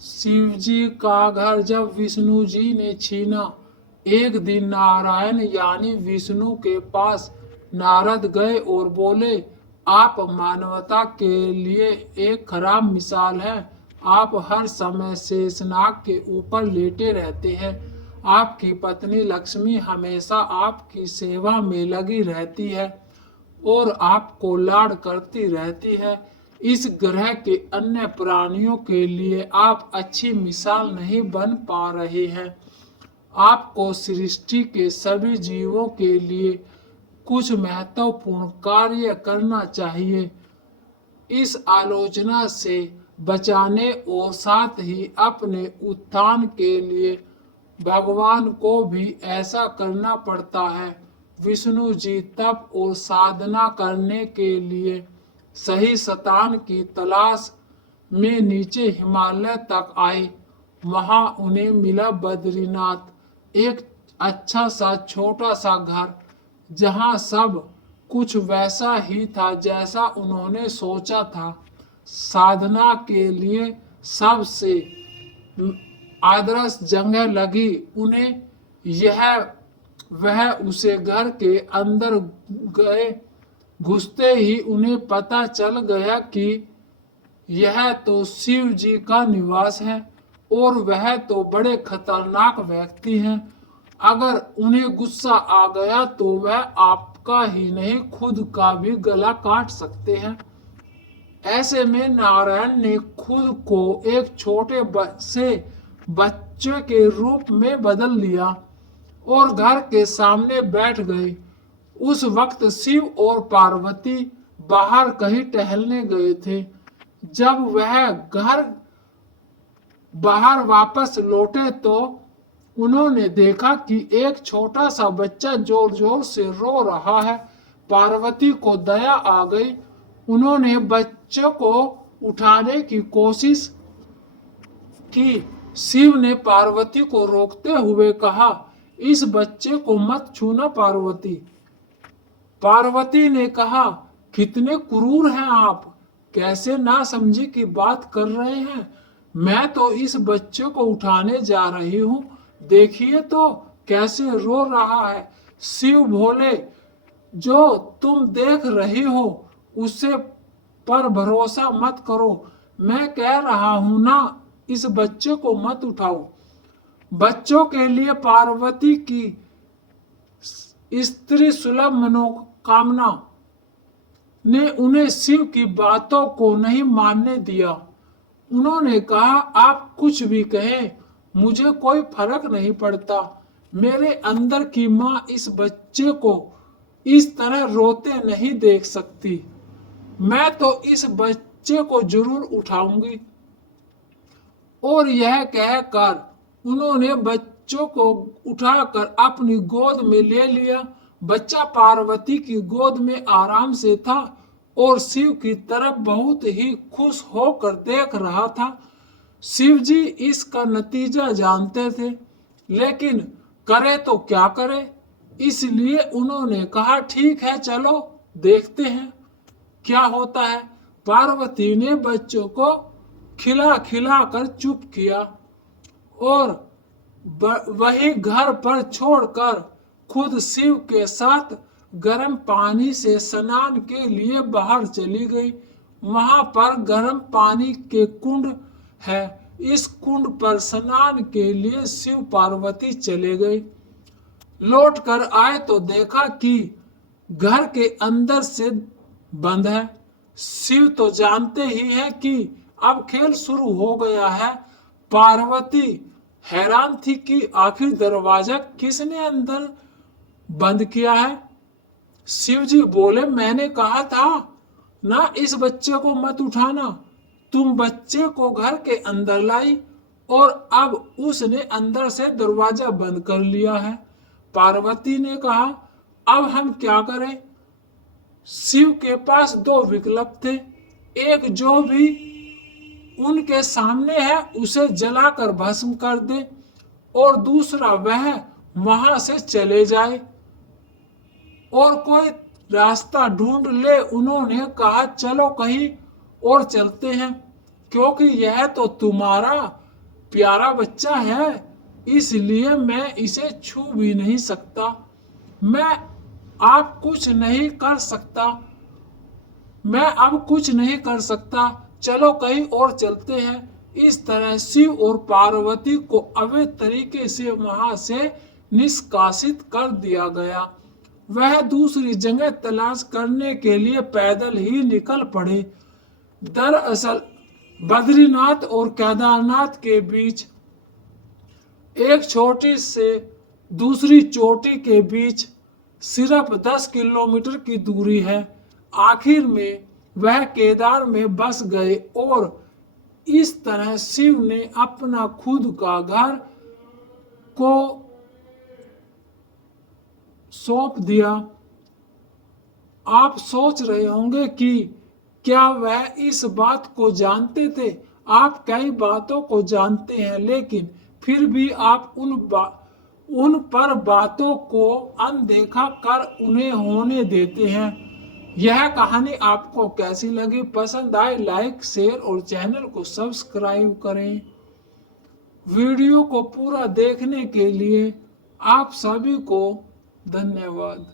शिव जी का घर जब विष्णु जी ने छीना, एक दिन नारायण यानी विष्णु के पास नारद गए और बोले, आप मानवता के लिए एक खराब मिसाल है। आप हर समय शेषनाग के ऊपर लेटे रहते हैं। आपकी पत्नी लक्ष्मी हमेशा आपकी सेवा में लगी रहती है और आपको लाड करती रहती है। इस ग्रह के अन्य प्राणियों के लिए आप अच्छी मिसाल नहीं बन पा रहे हैं। आपको सृष्टि के सभी जीवों के लिए कुछ महत्वपूर्ण कार्य करना चाहिए। इस आलोचना से बचाने और साथ ही अपने उत्थान के लिए भगवान को भी ऐसा करना पड़ता है। विष्णु जी तप और साधना करने के लिए सही स्थान की तलाश में नीचे हिमालय तक आए। वहां उन्हें मिला बद्रीनाथ, एक अच्छा सा छोटा सा घर, जहां सब कुछ वैसा ही था जैसा उन्होंने सोचा था। साधना के लिए सबसे आदर्श जगह लगी उन्हें यह। वह उसे घर के अंदर गए, घुसते ही उन्हें पता चल गया कि यह तो शिव जी का निवास है और वह तो बड़े खतरनाक व्यक्ति हैं। अगर उन्हें गुस्सा आ गया तो वह आपका ही नहीं खुद का भी गला काट सकते हैं। ऐसे में नारायण ने खुद को एक छोटे से बच्चे के रूप में बदल लिया और घर के सामने बैठ गए। उस वक्त शिव और पार्वती बाहर कहीं टहलने गए थे। जब वह घर बाहर वापस लौटे तो उन्होंने देखा कि एक छोटा सा बच्चा जोर जोर से रो रहा है। पार्वती को दया आ गई। उन्होंने बच्चे को उठाने की कोशिश की। शिव ने पार्वती को रोकते हुए कहा, इस बच्चे को मत छूना पार्वती। पार्वती ने कहा, कितने क्रूर हैं आप, कैसे ना समझी की बात कर रहे हैं। मैं तो इस बच्चे को उठाने जा रही हूँ, देखिए तो कैसे रो रहा है। शिव बोले, जो तुम देख रही हो उसे पर भरोसा मत करो। मैं कह रहा हूं ना, इस बच्चे को मत उठाओ। बच्चों के लिए पार्वती की स्त्री सुलभ मनोकामना ने उन्हें शिव की बातों को नहीं मानने दिया। उन्होंने कहा, आप कुछ भी कहें, मुझे कोई फर्क नहीं पड़ता। मेरे अंदर की माँ इस बच्चे को इस तरह रोते नहीं देख सकती। मैं तो इस बच्चे को जरूर उठाऊंगी। और यह कहकर उन्होंने बच्चों को उठाकर अपनी गोद में ले लिया। बच्चा पार्वती की गोद में आराम से था और शिव की तरफ बहुत ही खुश होकर देख रहा था। शिव जी इसका नतीजा जानते थे, लेकिन करे तो क्या करे, इसलिए उन्होंने कहा, ठीक है चलो देखते हैं क्या होता है। पार्वती ने बच्चों को खिला खिला कर चुप किया और वही घर पर छोड़कर खुद शिव के साथ गर्म पानी से स्नान के लिए बाहर चली गई। वहां पर गर्म पानी के कुंड है। इस कुंड पर स्नान के लिए शिव पार्वती चले गए। लौट कर आए तो देखा कि घर के अंदर से बंद है। शिव तो जानते ही है कि अब खेल शुरू हो गया है। पार्वती हैरान थी कि आखिर दरवाजा किसने अंदर बंद किया है। शिव जी बोले, मैंने कहा था ना, इस बच्चे को मत उठाना। तुम बच्चे को घर के अंदर लाई और अब उसने अंदर से दरवाजा बंद कर लिया है। पार्वती ने कहा, अब हम क्या करें। शिव के पास दो विकल्प थे, एक जो भी उनके सामने है उसे जलाकर भस्म कर दे और दूसरा वह वहां से चले जाए और कोई रास्ता ढूंढ ले। उन्होंने कहा, चलो कहीं और चलते हैं, क्योंकि यह तो तुम्हारा प्यारा बच्चा है, इसलिए मैं इसे छू भी नहीं सकता। मैं आप कुछ नहीं कर सकता मैं अब कुछ नहीं कर सकता, चलो कहीं और चलते हैं। इस तरह शिव और पार्वती को अवैध तरीके से वहां से निष्कासित कर दिया गया। वह दूसरी जगह तलाश करने के लिए पैदल ही निकल पड़े। दरअसल बद्रीनाथ और केदारनाथ के बीच एक छोटी से दूसरी चोटी के बीच सिर्फ 10 किलोमीटर की दूरी है। आखिर में वह केदार में बस गए और इस तरह शिव ने अपना खुद का घर को सौंप दिया। आप सोच रहे होंगे कि क्या वह इस बात को जानते थे? आप कई बातों को जानते हैं, लेकिन फिर भी आप उन पर बातों को अनदेखा कर उन्हें होने देते हैं। यह कहानी आपको कैसी लगी? पसंद आए लाइक शेयर और चैनल को सब्सक्राइब करें। वीडियो को पूरा देखने के लिए आप सभी को धन्यवाद।